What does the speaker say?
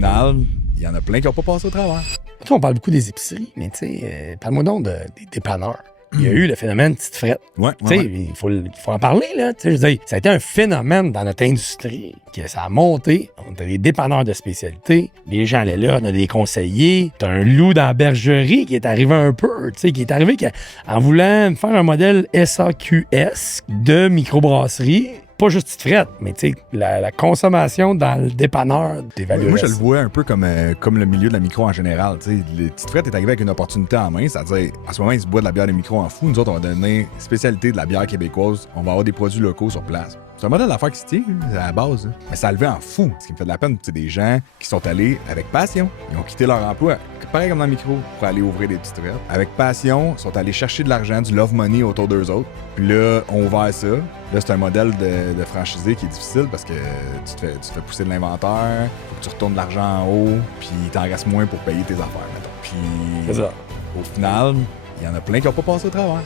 final, il y en a plein qui n'ont pas passé au travers. On parle beaucoup des épiceries, mais tu sais, parle-moi donc des dépanneurs. Il y a eu le phénomène petite frette. Ouais, Tu sais, il faut en parler, là. Tu sais, je veux dire, ça a été un phénomène dans notre industrie, que ça a monté. On a des dépanneurs de spécialité. Les gens allaient là, on a des conseillers. T'as un loup dans la bergerie qui est arrivé un peu, tu sais, qui est arrivé en voulant faire un modèle SAQS de microbrasserie. Pas juste petite frette, mais tu sais, la consommation dans le dépanneur d'évaluation. Moi, je le vois un peu comme le milieu de la micro en général. Tu sais, le Petite Frette est arrivé avec une opportunité en main, c'est-à-dire, en ce moment, ils se boivent de la bière des micros en fou. Nous autres, on va donner spécialité de la bière québécoise. On va avoir des produits locaux sur place. C'est un modèle d'affaires qui se tient, c'est à la base. Hein. Mais ça a levé en fou. Ce qui me fait de la peine, c'est des gens qui sont allés avec passion. Ils ont quitté leur emploi, pareil comme dans le micro, pour aller ouvrir des petites frettes. Avec passion, ils sont allés chercher de l'argent, du love money autour d'eux autres. Puis là, on ouvert ça. Là, c'est un modèle de franchisé qui est difficile parce que tu te fais pousser de l'inventaire, faut que tu retournes de l'argent en haut, puis t'en restes moins pour payer tes affaires, mettons. Puis, c'est ça. Au final, il y en a plein qui n'ont pas passé au travers.